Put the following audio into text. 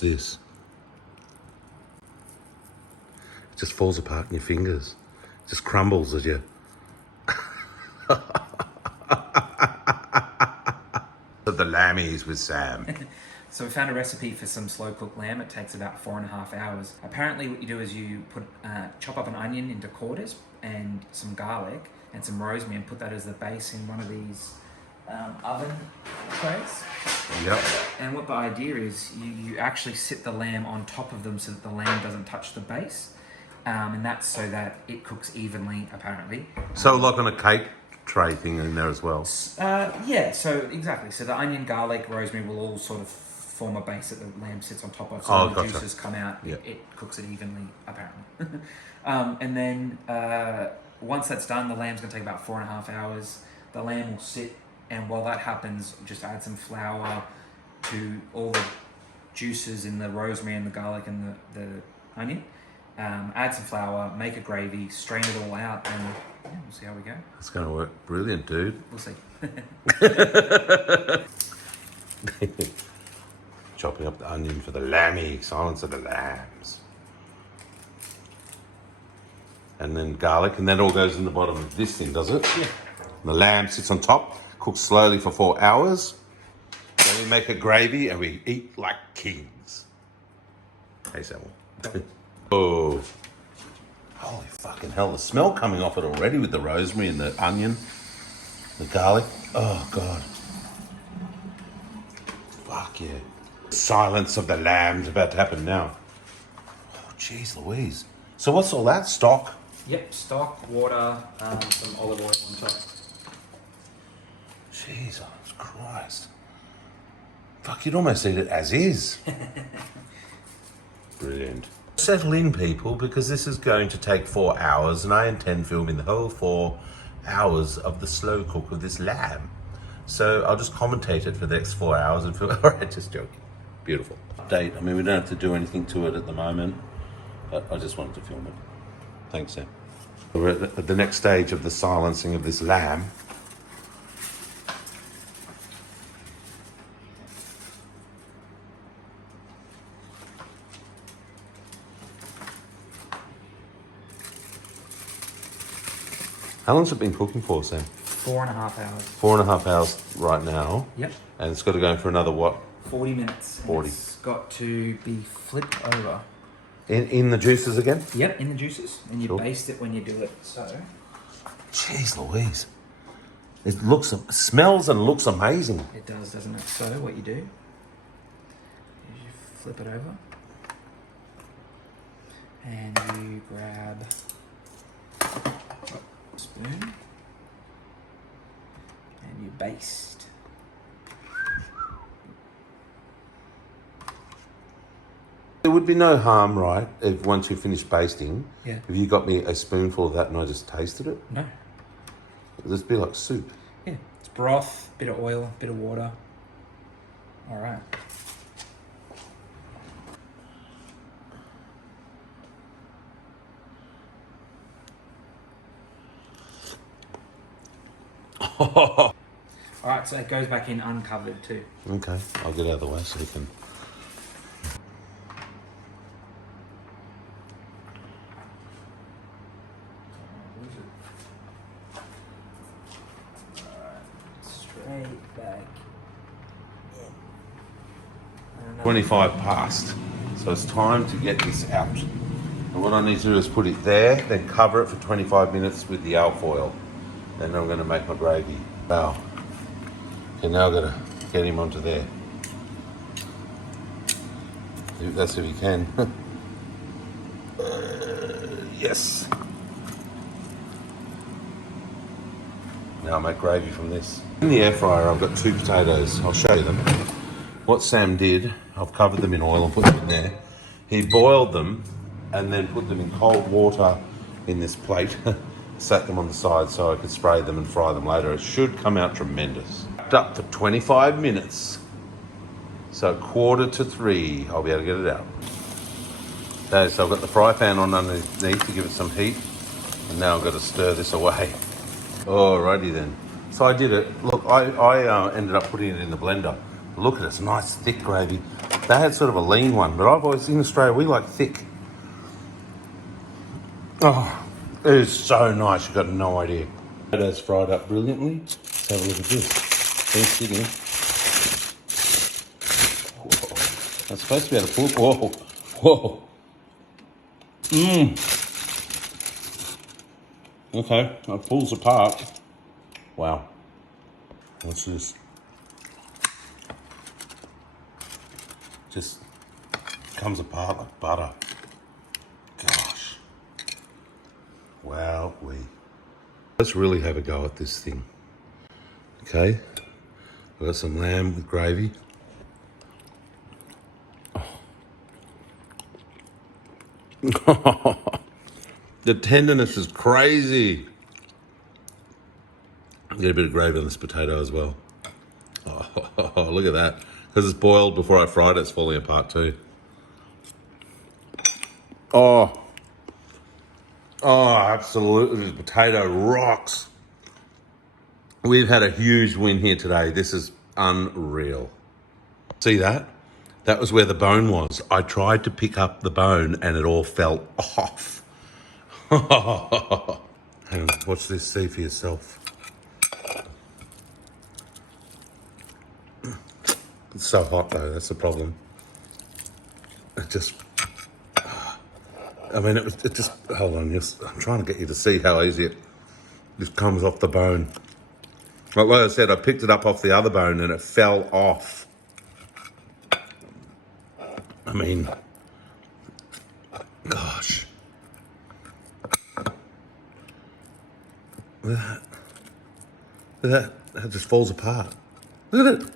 This. It just falls apart in your fingers. It just crumbles as you... The lammies with Sam. So we found a recipe for some slow cooked lamb. It takes about 4.5 hours. Apparently what you do is you put chop up an onion into quarters and some garlic and some rosemary and put that as the base in one of these oven trays. Yep. And what the idea is, you actually sit the lamb on top of them so that the lamb doesn't touch the base. And that's so that it cooks evenly, apparently. So like on a cake tray thing in there as well? Yeah, so exactly. So the onion, garlic, rosemary will all sort of form a base that the lamb sits on top of. So when the juices come out, it cooks it evenly, apparently. And then once that's done, the lamb's going to take about 4.5 hours. The lamb will sit, and while that happens, just add some flour to all the juices in the rosemary and the garlic and the onion. Add some flour, make a gravy, strain it all out, and yeah, we'll see how we go. It's going to work brilliant, dude. We'll see. Chopping up the onion for the lammy, Silence of the Lambs. And then garlic, and that all goes in the bottom of this thing, does it? Yeah. The lamb sits on top, cooks slowly for 4 hours. Then we make a gravy and we eat like kings. Hey, Samuel. Oh. Holy fucking hell, the smell coming off it already with the rosemary and the onion, the garlic. Oh, God. Fuck yeah. Silence of the Lambs about to happen now. Oh, jeez Louise. So what's all that? Stock? Yep, stock, water, some olive oil on top. Jesus Christ. Fuck, you'd almost eat it as is. Brilliant. Settle in, people, because this is going to take 4 hours, and I intend filming the whole 4 hours of the slow cook of this lamb. So I'll just commentate it for the next 4 hours and film. All right, just joking. Beautiful. Update. I mean, we don't have to do anything to it at the moment, but I just wanted to film it. Thanks, Sam. We're at the next stage of the silencing of this lamb. How long's it been cooking for, Sam? 4.5 hours. 4.5 hours right now. Yep. And it's got to go for another, what? 40 minutes. 40. It's got to be flipped over. In the juices again? Yep, in the juices. And you Cool. baste it when you do it, so. Jeez Louise. It smells and looks amazing. It does, doesn't it? So what you do is you flip it over. And you grab a spoon. And you baste. There would be no harm, right, if once you finish basting, Yeah. if you got me a spoonful of that and I just tasted it? No. It'd just be like soup. Yeah. It's broth, bit of oil, bit of water. All right. All right, so it goes back in uncovered too. Okay, I'll get out of the way so you can... Straight back. 25 past, so it's time to get this out. And what I need to do is put it there, then cover it for 25 minutes with the alfoil. Then I'm going to make my gravy. Wow. Okay, now I've got to get him onto there. That's if he can. Yes. Now I'll make gravy from this. In the air fryer, I've got 2 potatoes. I'll show you them. What Sam did, I've covered them in oil and put them in there. He boiled them and then put them in cold water in this plate. Sat them on the side so I could spray them and fry them later. It should come out tremendous. Up for 25 minutes. So 2:45, I'll be able to get it out. Okay, so I've got the fry pan on underneath to give it some heat. And now I've got to stir this away. Alrighty then. So I did it. Look, I ended up putting it in the blender. Look at it, it's nice thick gravy. They had sort of a lean one, but I've always, in Australia, we like thick. Oh, it is so nice, you've got no idea. Potatoes fried up brilliantly. Let's have a look at this. They're sitting. Whoa. I'm supposed to be able to pull. Whoa, whoa. Okay, it pulls apart. Wow. What's this? Just comes apart like butter. Gosh. Wow, let's really have a go at this thing. Okay. I've got some lamb with gravy. Oh. The tenderness is crazy. Get a bit of gravy on this potato as well. Oh, look at that. Because it's boiled before I fried it, it's falling apart too. Oh, absolutely. The potato rocks. We've had a huge win here today. This is unreal. See that? That was where the bone was. I tried to pick up the bone and it all fell off. Hang on, watch this, see for yourself. It's so hot though, that's the problem. It just, I mean, it just, hold on, I'm trying to get you to see how easy it just comes off the bone. Like I said, I picked it up off the other bone and it fell off. I mean, gosh. Look at that. Look at that. It just falls apart. Look at it.